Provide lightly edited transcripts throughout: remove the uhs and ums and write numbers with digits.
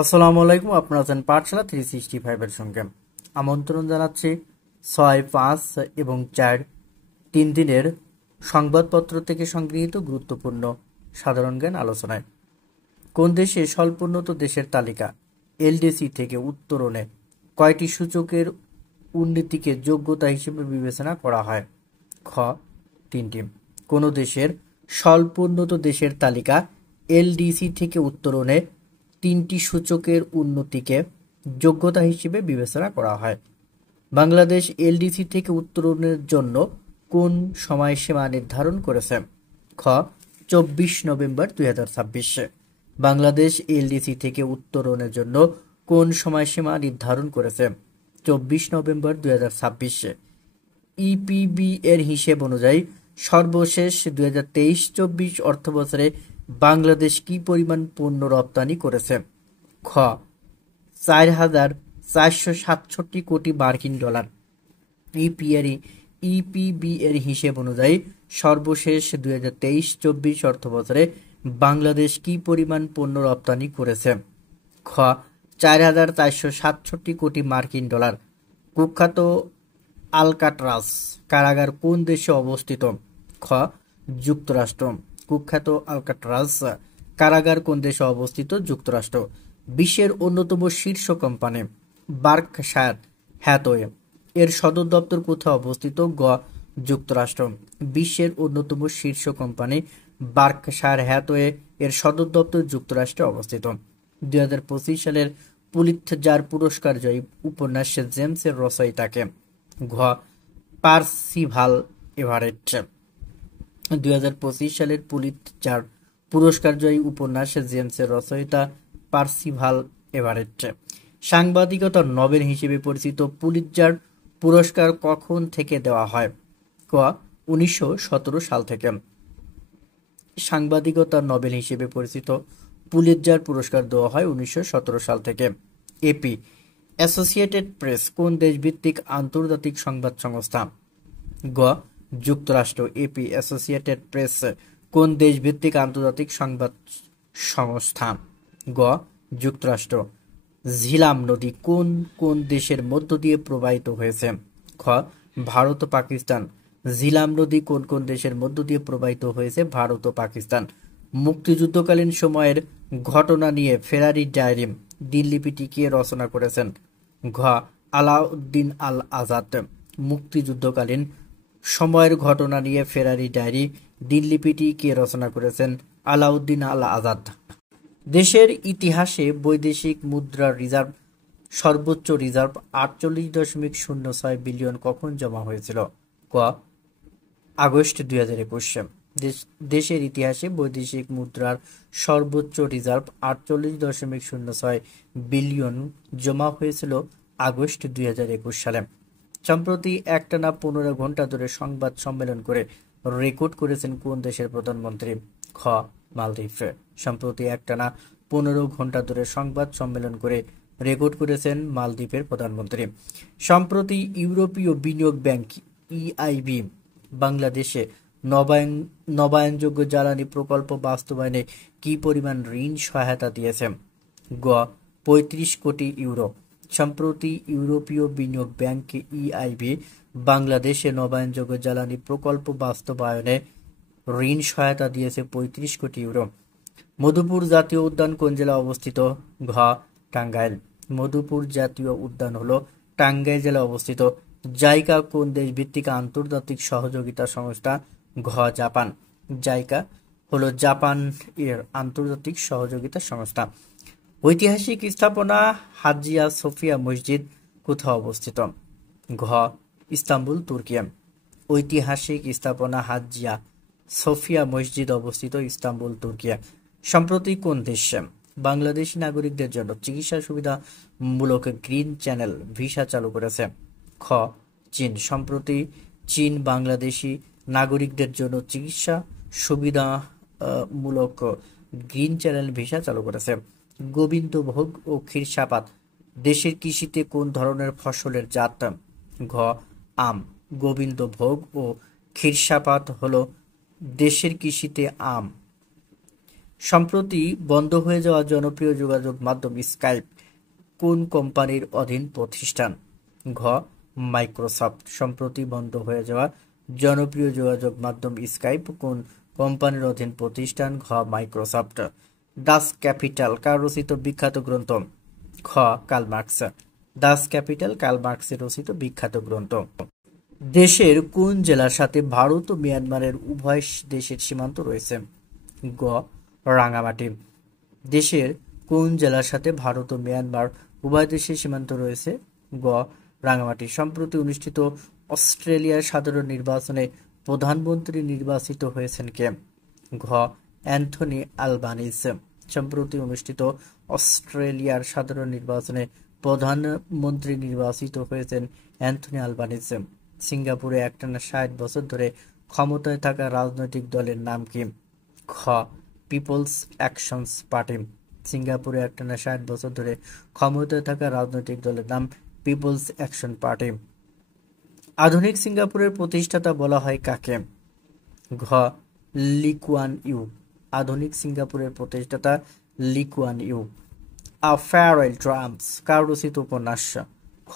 আসসালামু আলাইকুম। আপনারা আছেন পাঠশালা 365 এর সঙ্গে। আমন্ত্রণ জানাচ্ছি 6, 5 এবং 4 তিন দিনের সংবাদপত্র থেকে সংগৃহীত গুরুত্বপূর্ণ সাধারণ জ্ঞান আলোচনায়। কোন দেশে স্বল্পোন্নত দেশের তালিকা এলডিসি থেকে উত্তরণে কয়টি সূচকের উন্নতিকে যোগ্যতা হিসেবে বিবেচনা করা হয়? খ, 3টি। কোন দেশের স্বল্পোন্নত দেশের তালিকা এলডিসি থেকে উত্তরণে 3টি সূচকের উন্নতিকে যোগ্যতা হিসেবে বিবেচনা করা হয়? বাংলাদেশ এলডিসি থেকে উত্তরণের জন্য কোন সময়সীমা নির্ধারণ করেছে? খ, 24 নভেম্বর 2026। বাংলাদেশ এলডিসি থেকে উত্তরণের জন্য কোন সময়সীমা নির্ধারণ করেছে? 24 নভেম্বর 2026। ইপিবি এর হিসেব অনুযায়ী সর্বশেষ 2023-24 অর্থবছরে বাংলাদেশ কি পরিমাণ পণ্য রপ্তানি করেছে? খ, 4,467 কোটি মার্কিন ডলার। ইপিবি এর হিসেব অনুযায়ী সর্বশেষ 2023-24 অর্থবছরে বাংলাদেশ কি পরিমাণ পণ্য রপ্তানি করেছে? খ, 4,467 কোটি মার্কিন ডলার। কুখ্যাত আলকাট্রাজ কারাগার কোন দেশে অবস্থিত? খ, যুক্তরাষ্ট্র। কুখ্যাত আলকাট্রাজ কারাগার কোন দেশে অবস্থিত? যুক্তরাষ্ট্র। বিশ্বের অন্যতম শীর্ষ কোম্পানি বার্কশায়ার হ্যাথওয়ে এর সদর দপ্তর কোথায় অবস্থিত? গ, যুক্তরাষ্ট্র। বিশ্বের অন্যতম শীর্ষ কোম্পানি বার্কশায়ার হ্যাথওয়ে এর সদর দপ্তর যুক্তরাষ্ট্রে অবস্থিত। 2025 সালের পুলিৎজার পুরস্কার জয়ী উপন্যাস জেমসের রচয়িতাকে? ঘ, পার্সিভাল এভারেট। 2025 সালের পুলিৎজার পুরস্কার জয়ী উপন্যাস জেমসের রচয়িতা পার্সিভাল এভারেট। সাংবাদিকতার নোবেল হিসেবে পরিচিত পুলিৎজার পুরস্কার কখন থেকে দেওয়া হয়? ক, 1917 সাল থেকে। সাংবাদিকতার নোবেল হিসেবে পরিচিত পুলিৎজার পুরস্কার দেওয়া হয় 1917 সাল থেকে। এপি অ্যাসোসিয়েটেড প্রেস কোন দেশভিত্তিক আন্তর্জাতিক সংবাদ সংস্থা? গ, যুক্তরাষ্ট্র। এপি অ্যাসোসিয়েটেড প্রেস কোন দেশভিত্তিক আন্তর্জাতিক সংবাদ সংস্থা? গ, যুক্তরাষ্ট্র। ঝিলাম নদী কোন কোন দেশের মধ্য দিয়ে প্রবাহিত হয়েছে? খ, ভারত ও পাকিস্তান। ঝিলাম নদী কোন কোন দেশের মধ্য দিয়ে প্রবাহিত হয়েছে? ভারত ও পাকিস্তান। মুক্তিযুদ্ধকালীন সময়ের ঘটনা নিয়ে ফেরারি ডায়েরি দিনলিপিটি কে রচনা করেছেন? ঘ, আলাউদ্দিন আল আজাদ। মুক্তিযুদ্ধকালীন সময়ের ঘটনা নিয়ে ফেরারি ডায়েরি দিনলিপিটি কে রচনা করেছেন? আলাউদ্দিন আল আজাদ। দেশের ইতিহাসে বৈদেশিক মুদ্রার রিজার্ভ সর্বোচ্চ রিজার্ভ 48.06 বিলিয়ন কখন জমা হয়েছিল? ক, আগস্ট 2021। দেশের ইতিহাসে বৈদেশিক মুদ্রার সর্বোচ্চ রিজার্ভ 48.06 বিলিয়ন জমা হয়েছিল আগস্ট 2021 সালে। সম্প্রতি একটানা 15 ঘন্টা ধরে সংবাদ সম্মেলন করে রেকর্ড করেছেন কোন দেশের প্রধানমন্ত্রী? খ, মালদ্বীপ। সম্প্রতি একটানা 15 ঘন্টা ধরে সংবাদ সম্মেলন করে রেকর্ড করেছেন মালদ্বীপের প্রধানমন্ত্রী। সম্প্রতি ইউরোপীয় বিনিয়োগ ব্যাংক ইআইবি বাংলাদেশে নবায়নযোগ্য জ্বালানি প্রকল্প বাস্তবায়নে কি পরিমাণ ঋণ সহায়তা দিয়েছে? গ, 35 কোটি ইউরো। সম্প্রতি ইউরোপীয় বিনিয়োগ ব্যাংক ইআইবি বাংলাদেশে নবায়নযোগ্য জ্বালানি প্রকল্প বাস্তবায়নে ঋণ সহায়তা দিয়েছে 35 কোটি ইউরো। মধুপুর জাতীয় উদ্যান কোন জেলায় অবস্থিত? ঘ, টাঙ্গাইল। মধুপুর জাতীয় উদ্যান হলো টাঙ্গাইল জেলায় অবস্থিত। জাইকা কোন দেশ ভিত্তিক আন্তর্জাতিক সহযোগিতা সংস্থা? ঘ, জাপান। জাইকা হলো জাপান এর আন্তর্জাতিক সহযোগিতা সংস্থা। ঐতিহাসিক স্থাপনা হাজিয়া সোফিয়া মসজিদ কোথায় অবস্থিত? ঘ, ইস্তাম্বুল, তুর্কি। ঐতিহাসিক স্থাপনা হাজিয়া সোফিয়া মসজিদ অবস্থিত ইস্তাম্বুল, তুর্কি। সম্প্রতি কোন দেশ বাংলাদেশি নাগরিকদের জন্য চিকিৎসা সুবিধামূলক গ্রিন চ্যানেল ভিসা চালু করেছে? খ, চীন। সম্প্রতি চীন বাংলাদেশি নাগরিকদের জন্য চিকিৎসা সুবিধামূলক গ্রিন চ্যানেল ভিসা চালু করেছে। গোবিন্দভোগ ও ক্ষীরসাপাত দেশের কৃষিতে কোন ধরনের ফসলের জাত? ঘ, আম। গোবিন্দভোগ ও ক্ষীরসাপাত হলো দেশের কৃষিতে আম সম্প্রতি বন্ধ হয়ে যাওয়া জনপ্রিয় যোগাযোগ মাধ্যম স্কাইপ কোন কোম্পানির অধীন প্রতিষ্ঠান? ঘ মাইক্রোসফট। সম্প্রতি বন্ধ হয়ে যাওয়া জনপ্রিয় যোগাযোগ মাধ্যম স্কাইপ কোন কোম্পানির অধীন প্রতিষ্ঠান? ঘ মাইক্রোসফট। ডাস ক্যাপিটাল কার রচিত বিখ্যাত গ্রন্থ? খ কার্ল মার্কস। ডাস ক্যাপিটাল কার্ল মার্কসের রচিত বিখ্যাত গ্রন্থ। দেশের কোন জেলার সাথে ভারত ও মিয়ানমারের উভয় দেশের সীমান্ত রয়েছে? গ রাঙামাটি। দেশের কোন জেলার সাথে ভারত ও মিয়ানমার উভয় দেশের সীমান্ত রয়েছে? গ রাঙামাটি। সম্প্রতি অনুষ্ঠিত অস্ট্রেলিয়ার সাধারণ নির্বাচনে প্রধানমন্ত্রী নির্বাচিত হয়েছেন কে? ঘ অ্যান্থনি আলবানিজ। সম্প্রতি অনুষ্ঠিত অস্ট্রেলিয়ার সাধারণ নির্বাচনে প্রধানমন্ত্রী নির্বাচিত হয়েছেন অ্যান্থনি আলবানিজ। সিঙ্গাপুরে একটানা ৬০ বছর ধরে ক্ষমতায় থাকা রাজনৈতিক দলের নাম কি? খ পিপলস অ্যাকশনস পার্টি। সিঙ্গাপুরে একটানা ৬০ বছর ধরে ক্ষমতায় থাকা রাজনৈতিক দলের নাম পিপলস অ্যাকশন পার্টি। আধুনিক সিঙ্গাপুরের প্রতিষ্ঠাতা বলা হয় কাকে? ঘ লি কুয়ান ইউ। আধুনিক সিঙ্গাপুরের প্রতিষ্ঠাতা Lee Kuan Yew. A Farewell to Arms কার রচিত উপন্যাস? খ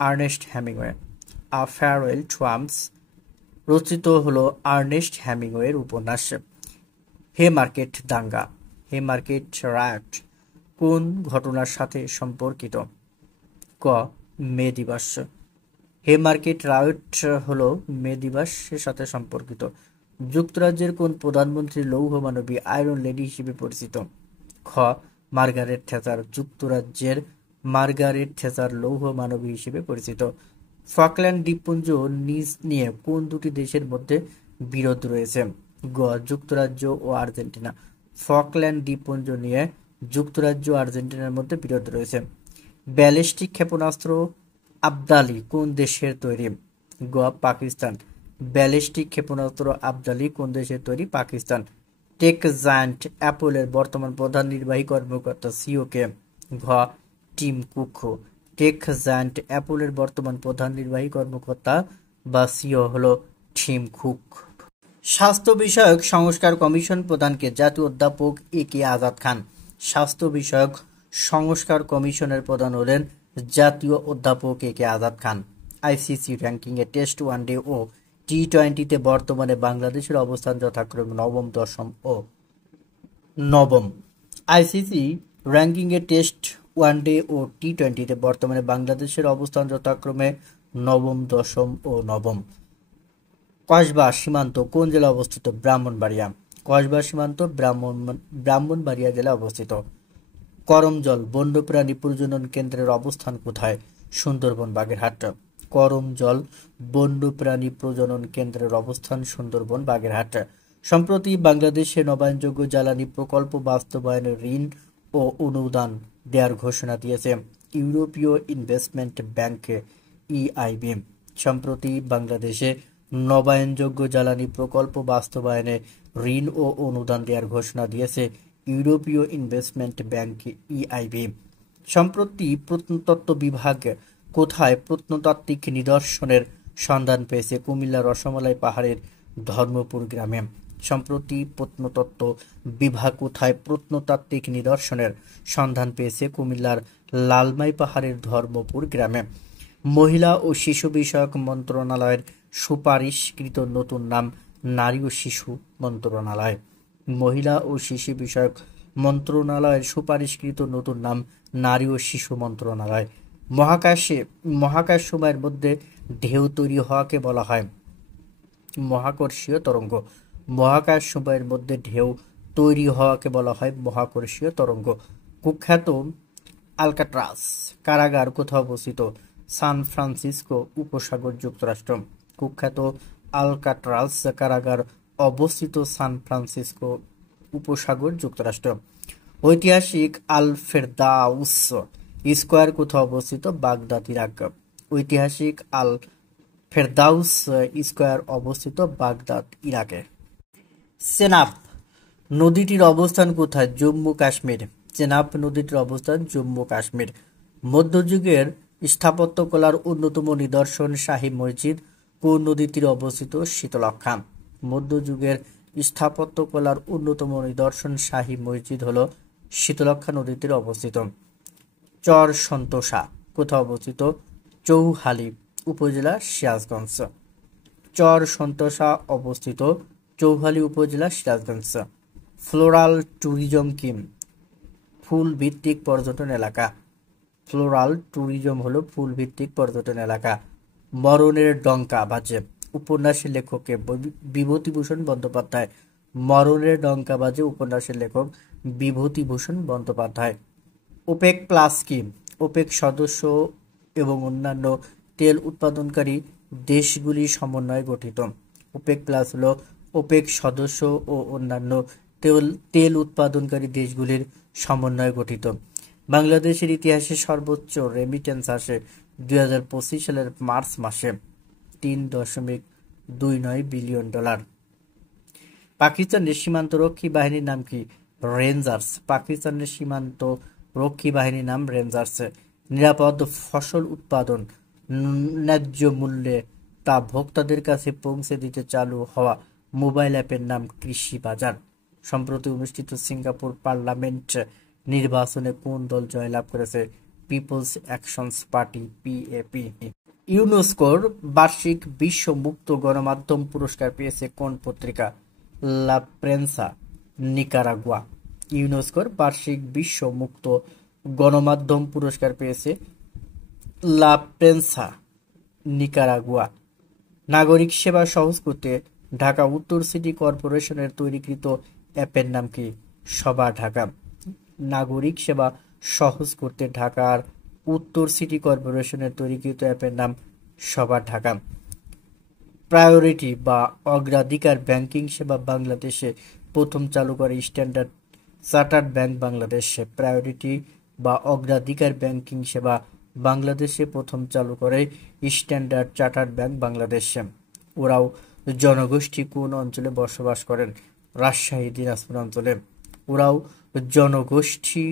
Ernest Hemingway. A Farewell to Arms রচিত হলো আর্নেস্ট হেমিংওয়ের উপন্যাস। হে মার্কেট দাঙ্গা, হে মার্কেট রায়ট কোন ঘটনার সাথে সম্পর্কিত? ক মে দিবস। হে মার্কেট রায়ট হলো মে দিবসের সাথে সম্পর্কিত। যুক্তরাজ্যের কোন প্রধানমন্ত্রী লৌহ মানবী আয়রন লেডি হিসেবে পরিচিত? খ মার্গারেট থ্যাচার। যুক্তরাজ্যের মার্গারেট থ্যাচার লৌহ মানবী হিসেবে পরিচিত। ফকল্যান্ড দ্বীপপুঞ্জ নিয়ে কোন দুটি দেশের মধ্যে বিরোধ রয়েছে? গ যুক্তরাজ্য ও আর্জেন্টিনা। ফকল্যান্ড দ্বীপপুঞ্জ নিয়ে যুক্তরাজ্য ও আর্জেন্টিনার মধ্যে বিরোধ রয়েছে। ব্যালিস্টিক ক্ষেপণাস্ত্র আবদালি কোন দেশের তৈরি? গ পাকিস্তান। ব্যালিস্টিক ক্ষেপণাস্ত্র আবদালি কোন দেশের তৈরি? পাকিস্তান। টেক জায়ান্ট অ্যাপলের বর্তমান প্রধান নির্বাহী কর্মকর্তা সিও কে? ঘ টিম কুক। টেক জায়ান্ট অ্যাপলের বর্তমান প্রধান নির্বাহী কর্মকর্তা বা সিও হলো টিম কুক। স্বাস্থ্য বিষয়ক সংস্কার কমিশন প্রধানকে? জাতীয় অধ্যাপক এ কে আজাদ খান। স্বাস্থ্য বিষয়ক সংস্কার কমিশনের প্রধান হলেন জাতীয় অধ্যাপক এ কে আজাদ খান। আইসিসি র্যাঙ্কিংয়ে টেস্ট ওয়ানডে ও টি-20-তে বর্তমানে বাংলাদেশের অবস্থান যথাক্রমে নবম, দশম ও নবম। আইসিসি র্যাঙ্কিংয়ে টেস্ট ওয়ানডে ও টি-20-তে বর্তমানে বাংলাদেশের অবস্থান যথাক্রমে নবম, দশম ও নবম। কসবা সীমান্ত কোন জেলায় অবস্থিত? ব্রাহ্মণবাড়িয়া। কসবা সীমান্ত ব্রাহ্মণবাড়িয়া জেলায় অবস্থিত। করমজল বন্যপ্রাণী প্রজনন কেন্দ্রের অবস্থান কোথায়? সুন্দরবন, বাগেরহাট। করমজল বন্যপ্রাণী প্রজনন কেন্দ্রের অবস্থান সুন্দরবন, বাগেরহাট। সম্প্রতি বাংলাদেশে নবায়নযোগ্য জ্বালানি প্রকল্প বাস্তবায়নে ঋণ ও অনুদান দেওয়ার ঘোষণা দিয়েছে ইউরোপীয় ইনভেস্টমেন্ট ব্যাংক ইআইবি। সম্প্রতি বাংলাদেশে নবায়নযোগ্য জ্বালানি প্রকল্প বাস্তবায়নে ঋণ ও অনুদান দেওয়ার ঘোষণা দিয়েছে ইউরোপীয় ইনভেস্টমেন্ট ব্যাংক ইআইবি। সম্প্রতি প্রত্নতত্ত্ব বিভাগ কোথায় প্রত্নতাত্ত্বিক নিদর্শনের সন্ধান পেয়েছে? কুমিল্লা রসমালাই পাহাড়ের ধর্মপুর গ্রামে। সম্প্রতি প্রত্নতত্ত্ব বিভাগ কোথায় প্রত্নতাত্ত্বিক নিদর্শনের সন্ধান পেয়েছে? কুমিল্লার লালমাই পাহাড়ের ধর্মপুর গ্রামে। মহিলা ও শিশু বিষয়ক মন্ত্রণালয়ের সুপারিশকৃত নতুন নাম নারী ও শিশু মন্ত্রণালয়। মহিলা ও শিশু বিষয়ক মন্ত্রণালয়ের সুপারিশকৃত নতুন নাম নারী ও শিশু মন্ত্রণালয়। মহাকাশ সময়ের মধ্যে ঢেউ তৈরি হওয়াকে বলা হয় মহাকর্ষীয় তরঙ্গ। মহাকাশ সময়ের মধ্যে ঢেউ তৈরি হওয়াকে বলা হয় মহাকর্ষীয় তরঙ্গ। কুখ্যাত আলকাট্রাজ কারাগার কোথায় অবস্থিত? সান ফ্রান্সিসকো উপসাগর, যুক্তরাষ্ট্র। কুখ্যাত আলকাট্রাজ কারাগার অবস্থিত সান ফ্রান্সিসকো উপসাগর, যুক্তরাষ্ট্র। ঐতিহাসিক আল ফেরদাউস স্কয়ার কোথায় অবস্থিত? Baghdad, Iraq. ঐতিহাসিক আল ফেরদাউস স্কয়ার অবস্থিত বাগদাদ, ইরাকে। চেনাব নদীটির অবস্থান কোথায়? জম্মু কাশ্মীর। চেনাব নদীটির অবস্থান জম্মু কাশ্মীর। মধ্যযুগের স্থাপত্যকলার অন্যতম নিদর্শন শাহী মসজিদ কোন নদীর তীরে অবস্থিত? শীতলক্ষ্যা। মধ্যযুগের স্থাপত্যকলার অন্যতম নিদর্শন শাহী মসজিদ হলো শীতলক্ষ্যা নদীর তীরে অবস্থিত। চর সন্তোষা কোথায় অবস্থিত? চৌহালি উপজেলা, সিরাজগঞ্জ। চর সন্তোষা অবস্থিত চৌহালি উপজেলা, সিরাজগঞ্জ। ফ্লোরাল ট্যুরিজম কি? ফুল ভিত্তিক পর্যটন এলাকা। ফ্লোরাল ট্যুরিজম হলো ফুল ভিত্তিক পর্যটন এলাকা। মরণের ডঙ্কা বাজে উপন্যাসের লেখককে? বিভূতিভূষণ বন্দ্যোপাধ্যায়। মরণের ডঙ্কা বাজে উপন্যাসের লেখক বিভূতিভূষণ বন্দ্যোপাধ্যায়। ওপেক প্লাস কি? ওপেক সদস্য এবং অন্যান্য তেল উৎপাদনকারী দেশগুলির সমন্বয়ে গঠিত। ওপেক প্লাস হলো ওপেক সদস্য ও অন্যান্য তেল উৎপাদনকারী দেশগুলির সমন্বয়ে গঠিত। বাংলাদেশের ইতিহাসে সর্বোচ্চ রেমিটেন্স আসে 2025 সালের মার্চ মাসে, $3.29 বিলিয়ন। পাকিস্তানের সীমান্ত রক্ষী বাহিনীর নাম কি? রেঞ্জার্স। পাকিস্তানের সীমান্ত রক্ষী বাহিনীর নাম রেঞ্জার্স। নিরাপদ ফসল উৎপাদন ন্যায্য মূল্যে তা ভোক্তাদের কাছে পৌঁছে দিতে চালু হওয়া মোবাইল অ্যাপের নাম কৃষি বাজার। সম্প্রতি অনুষ্ঠিত সিঙ্গাপুর পার্লামেন্ট নির্বাচনে কোন দল জয়লাভ করেছে? People's Actions Party, PAP. ইউনেস্কোর বার্ষিক বিশ্ব মুক্ত গণমাধ্যম পুরস্কার পেয়েছে কোন পত্রিকা? লা প্রেন্সা, নিকারাগুয়া। ইউনেস্কোর বার্ষিক বিশ্ব মুক্ত গণমাধ্যম পুরস্কার পেয়েছে লা প্রেন্সা, নিকারাগুয়া। নাগরিক সেবা সহজ করতে ঢাকা উত্তর সিটি কর্পোরেশনের তৈরিকৃত অ্যাপের নাম কি? সভা ঢাকা। নাগরিক সেবা সহজ করতে ঢাকার উত্তর সিটি কর্পোরেশনের তৈরিকৃত অ্যাপের নাম সভা ঢাকা। প্রায়োরিটি বা অগ্রাধিকার ব্যাংকিং সেবা বাংলাদেশে প্রথম চালু করে স্ট্যান্ডার্ড চার্টার্ড ব্যাংক বাংলাদেশে। প্রায়োরিটি বা অগ্রাধিকার ব্যাংকিং সেবা বাংলাদেশে প্রথম চালু করে স্ট্যান্ডার্ড চার্টার্ড ব্যাংক বাংলাদেশে। ওরাও জনগোষ্ঠী কোন অঞ্চলে বসবাস করেন? রাজশাহী, দিনাজপুর অঞ্চলে। ওরাও জনগোষ্ঠী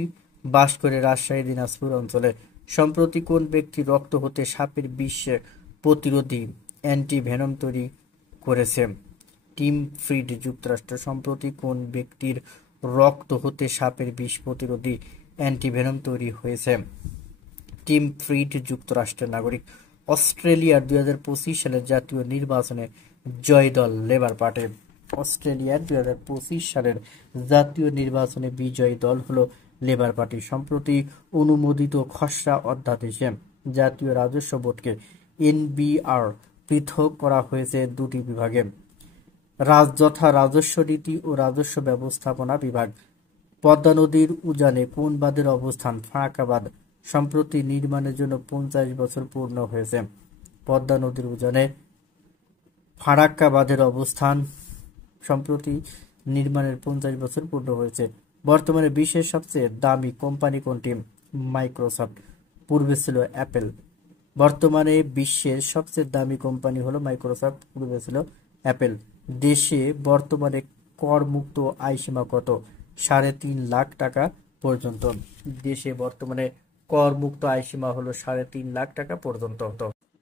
বাস করে রাজশাহী, দিনাজপুর অঞ্চলে। সম্প্রতি কোন ব্যক্তি রক্ত হতে সাপের বিষ প্রতিরোধী অ্যান্টিভেনম তৈরি করেছে? টিম ফ্রিড, যুক্তরাষ্ট্র। সম্প্রতি কোন ব্যক্তির রক্ত হতে সাপের বিষ প্রতিরোধী অ্যান্টিভেনম তৈরি হয়েছে? টিম ফ্রিড, যুক্তরাষ্ট্রের নাগরিক। অস্ট্রেলিয়ার 2025 সালের জাতীয় নির্বাচনে জয় দল লেবার পার্টি। অস্ট্রেলিয়ার 2025 সালের জাতীয় নির্বাচনে বিজয়ী দল হলো লেবার পার্টি। সম্প্রতি অনুমোদিত খসড়া অধ্যাদেশে জাতীয় রাজস্ব বোর্ডকে এনবিআর পৃথক করা হয়েছে দুটি বিভাগে, যথা রাজস্ব নীতি ও রাজস্ব ব্যবস্থাপনা বিভাগ। পদ্মা নদীর উজানে কোন বাঁধের অবস্থান? ফারাক্কা বাঁধ। সম্প্রতি নির্মাণের জন্য 50 বছর পূর্ণ হয়েছে। পদ্মা নদীর উজানে ফারাক্কা বাঁধের অবস্থান। সম্প্রতি নির্মাণের 50 বছর পূর্ণ হয়েছে। বর্তমানে বিশ্বের সবচেয়ে দামি কোম্পানি কোনটি? মাইক্রোসফট। পূর্বে ছিল অ্যাপেল। বর্তমানে বিশ্বের সবচেয়ে দামি কোম্পানি হলো মাইক্রোসফট, পূর্বে ছিল অ্যাপেল। দেশে বর্তমানে করমুক্ত আয়সীমা কত? 3.5 লাখ টাকা পর্যন্ত। দেশে বর্তমানে করমুক্ত আয়সীমা হলো 3.5 লাখ টাকা পর্যন্ত।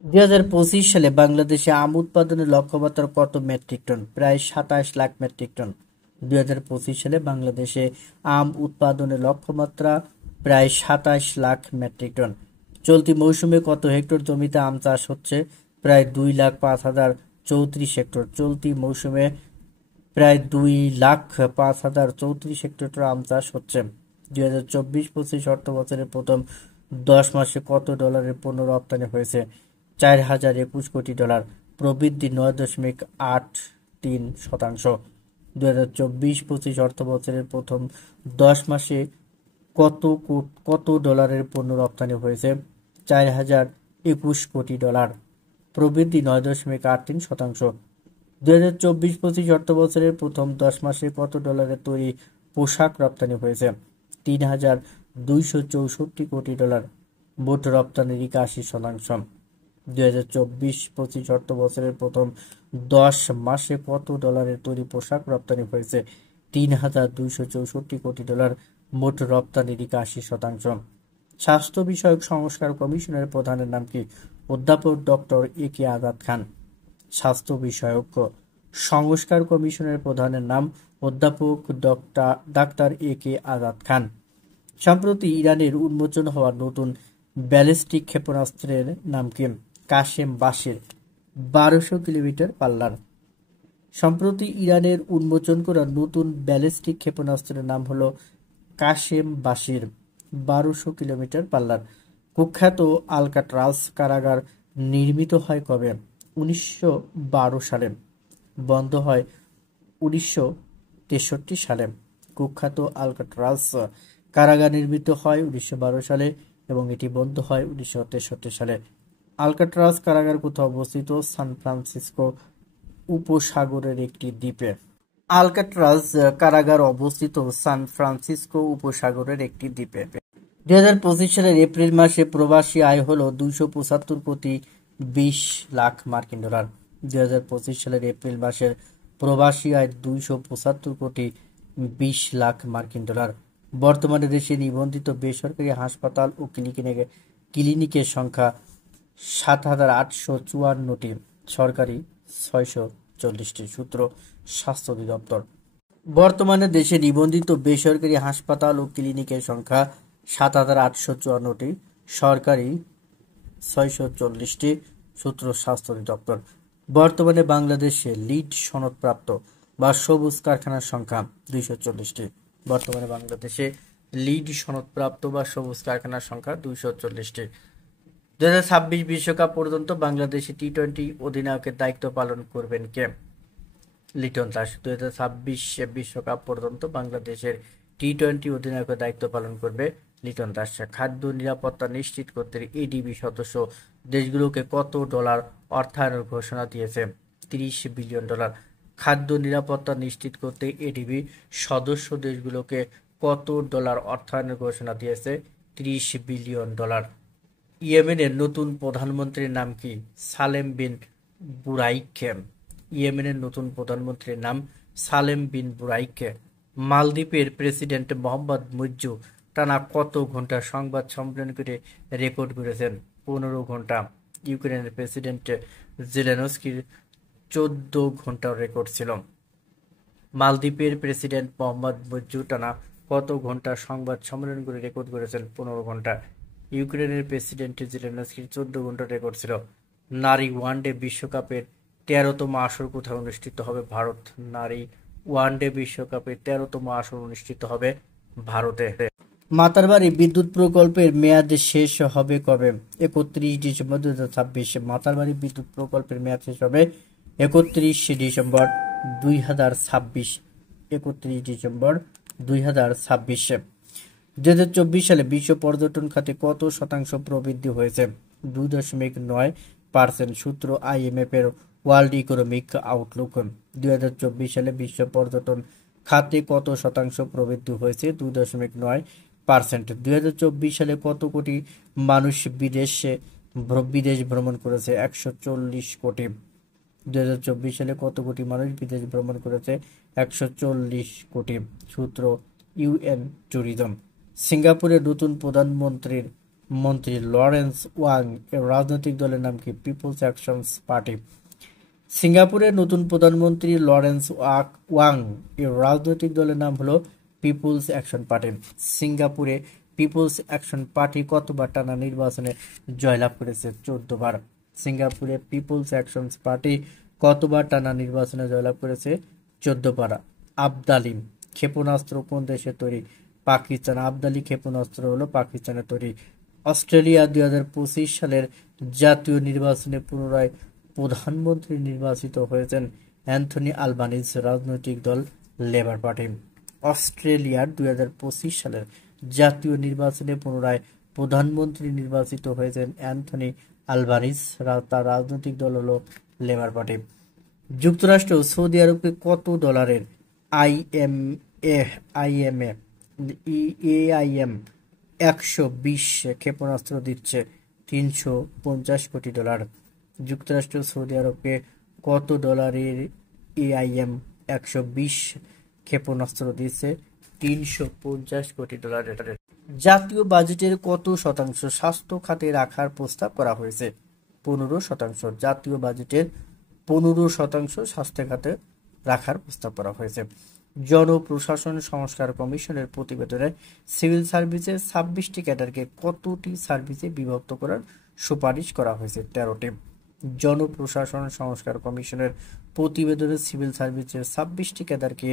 2025 সালে বাংলাদেশে আম উৎপাদনের লক্ষ্যমাত্রা কত মেট্রিক টন? প্রায় 27 লাখ মেট্রিক টন। 2025 সালে বাংলাদেশে আম উৎপাদনের লক্ষ্যমাত্রা প্রায় 27 লাখ মেট্রিক টন। চলতি মৌসুমে কত হেক্টর জমিতে আম চাষ হচ্ছে? প্রায় 2,05,034 হেক্টর। চলতি মৌসুমে প্রায় 2,05,034 হেক্টর আম চাষ হচ্ছে। 2024-25 অর্থ বছরের প্রথম 10 মাসে কত ডলারের পণ্য রপ্তানি হয়েছে? 4,021 কোটি ডলার, প্রবৃদ্ধি 9.83%। 2024-25 অর্থ বছরের প্রথম 10 মাসে কত ডলারের পণ্য রপ্তানি হয়েছে? 4,021 কোটি ডলার, প্রবৃদ্ধি 9.83%। 2024-25 অর্থ বছরের প্রথম 10 মাসে কত ডলারের তৈরি পোশাক রপ্তানি হয়েছে? 3,264 কোটি ডলার, মোট রপ্তানির 81%। 2024-25 অর্থ বছরের প্রথম 10 মাসে কত ডলারের তৈরি পোশাক রপ্তানি হয়েছে? 3,264 কোটি ডলার, মোট রপ্তানির 81%। স্বাস্থ্য বিষয়ক সংস্কার কমিশনের প্রধানের নাম কি? অধ্যাপক ডক্টর এ কে আজাদ খান। স্বাস্থ্য বিষয়ক সংস্কার কমিশনের প্রধানের নাম অধ্যাপক ডাক্তার A.K. আজাদ খান। সম্প্রতি ইরানের উন্মোচন হওয়া নতুন ব্যালিস্টিক ক্ষেপণাস্ত্রের নাম কি? কাশেম বাশির, 1200 কিলোমিটার পাল্লার। সম্প্রতি ইরানের উন্মোচন করা নতুন ব্যালিস্টিক ক্ষেপণাস্ত্রের নাম হলো কাশেম বাশির, 1200 কিলোমিটার পাল্লার। কুখ্যাত আলকাট্রাজ কারাগার নির্মিত হয় কবে? 1912 সালে। বন্ধ হয় 1963 সালে। কুখ্যাত আলকাট্রাজ কারাগার নির্মিত হয় 1912 সালে এবং এটি বন্ধ হয় 1963 সালে। আলকাট্রাজ কারাগার কোথায় অবস্থিত? সান ফ্রান্সিসকো উপসাগরের একটি দ্বীপে। আলকাট্রাজ কারাগার অবস্থিত সান ফ্রান্সিসকো উপসাগরের একটি দ্বীপে। 2025 সালের এপ্রিল মাসে প্রবাসী আয় হলো 275 কোটি 20 লাখ মার্কিন ডলার। 2025 সালের এপ্রিল মাসের প্রবাসী আয় 275 কোটি 20 লাখ মার্কিন ডলার। বর্তমানে দেশে নিবন্ধিত বেসরকারি হাসপাতাল ও ক্লিনিকের সংখ্যা 7,854টি, সরকারি 640টি। সূত্র স্বাস্থ্য অধিদপ্তর। বর্তমানে দেশে নিবন্ধিত বেসরকারি হাসপাতাল ও ক্লিনিকের সংখ্যা 7,854টি, সরকারি 640টি। সূত্র স্বাস্থ্য অধিদপ্তর। বর্তমানে বাংলাদেশে লিড সনদপ্রাপ্ত বা সবুজ কারখানার সংখ্যা 240টি। বর্তমানে বাংলাদেশে লিড সনদপ্রাপ্ত বা সবুজ কারখানার সংখ্যা 240টি। 2026 বিশ্বকাপ পর্যন্ত বাংলাদেশে টি-20 অধিনায়কের দায়িত্ব পালন করবেন কে? লিটন দাস। 2026 বিশ্বকাপ পর্যন্ত বাংলাদেশের টি-20 অধিনায়কের দায়িত্ব পালন করবে লিটন দাস। খাদ্য নিরাপত্তা নিশ্চিত করতে এডিবি সদস্য দেশগুলোকে কত ডলার অর্থায়নের ঘোষণা দিয়েছে? 30 বিলিয়ন ডলার। খাদ্য নিরাপত্তা নিশ্চিত করতে এডিবি সদস্য দেশগুলোকে কত ডলার অর্থায়নের ঘোষণা দিয়েছে? 30 বিলিয়ন ডলার। ইয়েমেনের নতুন প্রধানমন্ত্রীর নাম কি? সালেম বিন বুরাইকে। ইয়েমেনের নতুন প্রধানমন্ত্রীর নাম সালেম বিন বুরাইকে। মালদ্বীপের প্রেসিডেন্ট মোহাম্মদ মুইজ্জু টানা কত ঘন্টা সংবাদ সম্মেলন করে রেকর্ড করেছেন? 15 ঘন্টা। ইউক্রেনের প্রেসিডেন্ট জেলেনস্কির 14 ঘন্টার রেকর্ড ছিল। মালদ্বীপের প্রেসিডেন্ট মোহাম্মদ মুইজ্জু টানা কত ঘন্টা সংবাদ সম্মেলন করে রেকর্ড করেছেন? 15 ঘন্টা। ইউক্রেনের প্রেসিডেন্ট জেলেনস্কির 14 ঘন্টার রেকর্ড ছিল। নারী ওয়ানডে বিশ্বকাপের 13তম আসর কোথায় অনুষ্ঠিত হবে? ভারত। নারী ওয়ানডে বিশ্বকাপের 13তম আসর অনুষ্ঠিত হবে ভারতে। মাতারবাড়ি বিদ্যুৎ প্রকল্পের মেয়াদ শেষ হবে কবে? 31 ডিসেম্বর 2026। মাতারবাড়ি বিদ্যুৎ প্রকল্পের মেয়াদ শেষ হবে 31 ডিসেম্বর 2026। 31 ডিসেম্বর 2026। 2024 সালে বিশ্ব পর্যটন খাতে কত শতাংশ প্রবৃদ্ধি হয়েছে? 2.9%। সূত্র IMF এর ওয়ার্ল্ড ইকোনমিক আউটলুক। 2024 সালে বিশ্ব পর্যটন খাতে কত শতাংশ প্রবৃদ্ধি হয়েছে? 2.9%। 2024 সালে কত কোটি মানুষ বিদেশ ভ্রমণ করেছে? 140 কোটি। 2024 সালে কত কোটি মানুষ বিদেশ ভ্রমণ করেছে? 140 কোটি। সূত্র UN ট্যুরিজম। সিঙ্গাপুরের নতুন মন্ত্রী লরেন্স ওয়াং এর রাজনৈতিক দলের নাম কি? People's Action Party. সিঙ্গাপুরের নতুন প্রধানমন্ত্রী লরেন্স ওয়াং এর রাজনৈতিক দলের নাম হলো পিপলস অ্যাকশন পার্টি। সিঙ্গাপুরে পিপলস অ্যাকশন পার্টি কতবার টানা নির্বাচনে জয়লাভ করেছে? 14 বার। সিঙ্গাপুরে পিপলস অ্যাকশন পার্টি কতবার টানা নির্বাচনে জয়লাভ করেছে? 14 বার। আবদালি ক্ষেপণাস্ত্র কোন দেশে তৈরি? পাকিস্তান। আবদালি ক্ষেপণাস্ত্র হলো পাকিস্তানের তৈরি। অস্ট্রেলিয়া 2025 সালের জাতীয় নির্বাচনে পুনরায় প্রধানমন্ত্রী নির্বাচিত হয়েছেন অ্যান্থনি আলবানিজ রাজনৈতিক দল লেবার পার্টি। অস্ট্রেলিয়ার 2025 সালের জাতীয় নির্বাচনে পুনরায় প্রধানমন্ত্রী নির্বাচিত হয়েছেন অ্যান্থনি আলবানিজ, তার রাজনৈতিক দল হলো লেবার পার্টি। যুক্তরাষ্ট্র সৌদি আরবকে কত ডলারের AIM 120 ক্ষেপণাস্ত্র দিচ্ছে? 350 কোটি ডলার। যুক্তরাষ্ট্র সৌদি আরবকে কত ডলারের AIM 120 ক্ষেপণাস্ত্র দিচ্ছে? 350 কোটি ডলারের। জাতীয় বাজেটের কত শতাংশ স্বাস্থ্য খাতে রাখার প্রস্তাব করা হয়েছে? 15%। জাতীয় বাজেটের 15% স্বাস্থ্য খাতে রাখার প্রস্তাব করা হয়েছে। জনপ্রশাসন সংস্কার কমিশনের প্রতিবেদনে সিভিল সার্ভিসের 26টি ক্যাডারকে কতটি সার্ভিসে বিভক্ত করার সুপারিশ করা হয়েছে? 13টি। জনপ্রশাসন সংস্কার কমিশনের প্রতিবেদনে সিভিল সার্ভিসের 26টি ক্যাডারকে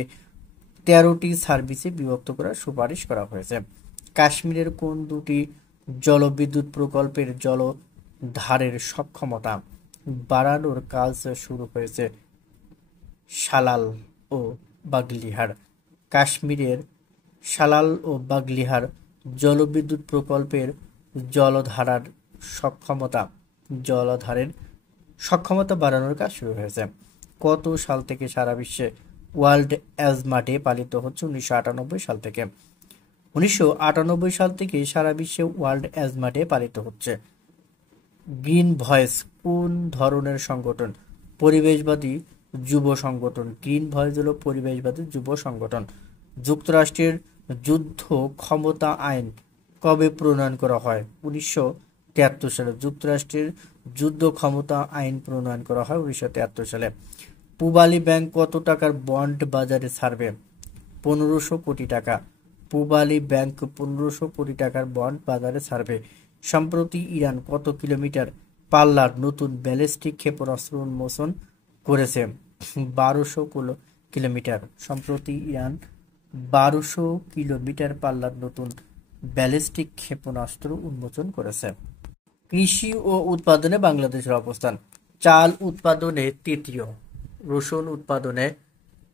13টি সার্ভিসে বিভক্ত করার সুপারিশ করা হয়েছে। কাশ্মীরের কোন দুটি জলবিদ্যুৎ প্রকল্পের জলধারের সক্ষমতা বাড়ানোর কাজ শুরু হয়েছে? সালাল ও বাগলিহার। কাশ্মীরের সালাল ও বাগলিহার জলবিদ্যুৎ প্রকল্পের জলধারের সক্ষমতা বাড়ানোর কাজ শুরু হয়েছে। কত সাল থেকে সারা বিশ্বে ওয়ার্ল্ড অ্যাজমা ডে পালিত হচ্ছে? 1998 সাল থেকে। 1998 সাল থেকে সারা বিশ্বে ওয়ার্ল্ড অ্যাজমা ডে পালিত হচ্ছে। গ্রিন ভয়েস কোন ধরনের সংগঠন? পরিবেশবাদী যুব সংগঠন। গ্রিন ভয়েস হলো পরিবেশবাদী যুব সংগঠন। যুক্তরাষ্ট্রের যুদ্ধ ক্ষমতা আইন কবে প্রণয়ন করা হয়? 1973 সালে। যুক্তরাষ্ট্রের যুদ্ধ ক্ষমতা আইন প্রণয়ন করা হয় 1973 সালে। পূবালী ব্যাংক কত টাকার বন্ড বাজারে ছাড়বে? 1500 কোটি টাকা। পূবালী ব্যাংক 1500 কোটি টাকার বন্ড বাজারে ছাড়বে। সম্প্রতি ইরান কত কিলোমিটার পাল্লার নতুন ব্যালিস্টিক ক্ষেপণাস্ত্র উন্মোচন করেছে? 1200 কিলোমিটার। সম্প্রতি ইরান 1200 কিলোমিটার পাল্লার নতুন ব্যালিস্টিক ক্ষেপণাস্ত্র উন্মোচন করেছে। কৃষি ও উৎপাদনে বাংলাদেশের অবস্থান: চাল উৎপাদনে তৃতীয়, রসুন উৎপাদনে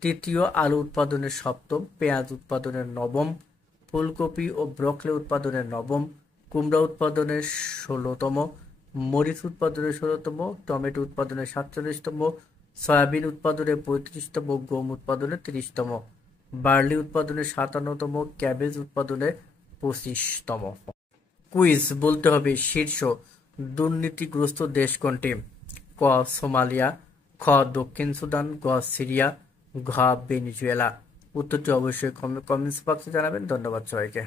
তৃতীয়, আলু উৎপাদনে সপ্তম, পেঁয়াজ উৎপাদনে নবম, ফুলকপি ও ব্রকলি উৎপাদনে নবম, কুমড়া উৎপাদনে 16তম, মরিচ উৎপাদনে 16তম, টমেটো উৎপাদনে 47তম, সয়াবিন উৎপাদনে 35তম, গম উৎপাদনে 30তম, বার্লি উৎপাদনে 57তম, ক্যাবেজ উৎপাদনে 25তম। কুইজ বলতে হবে শীর্ষ দুর্নীতিগ্রস্ত দেশ কোনটি? ক সোমালিয়া, খ দক্ষিণ সুদান, গ সিরিয়া, ঘ ভেনেজুয়েলা। উত্তরটি অবশ্যই কমেন্টস বক্সে জানাবেন। ধন্যবাদ সবাইকে।